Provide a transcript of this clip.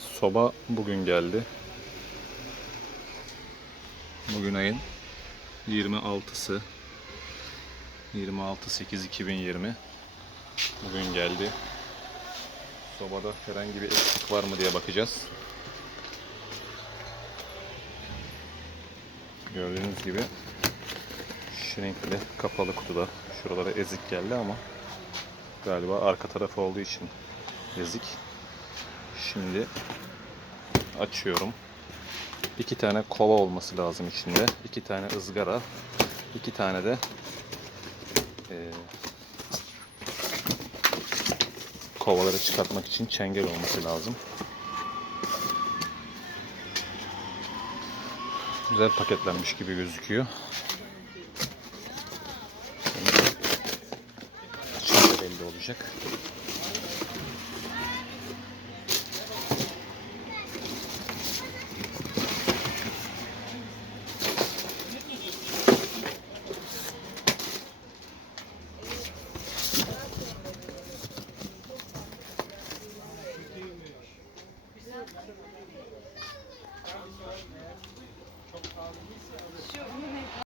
Soba bugün geldi. Bugün ayın 26'sı. 26-8-2020 Bugün geldi. Sobada herhangi bir eksik var mı diye bakacağız. Gördüğünüz gibi şirinkli kapalı kutuda. Şuralara ezik geldi ama galiba arka tarafı olduğu için ezik. Şimdi açıyorum. İki tane kova olması lazım içinde. İki tane ızgara. iki tane de eee, kovaları çıkartmak için çengel olması lazım. Güzel paketlenmiş gibi gözüküyor. Şimdi belli olacak. Çok sağlıklı.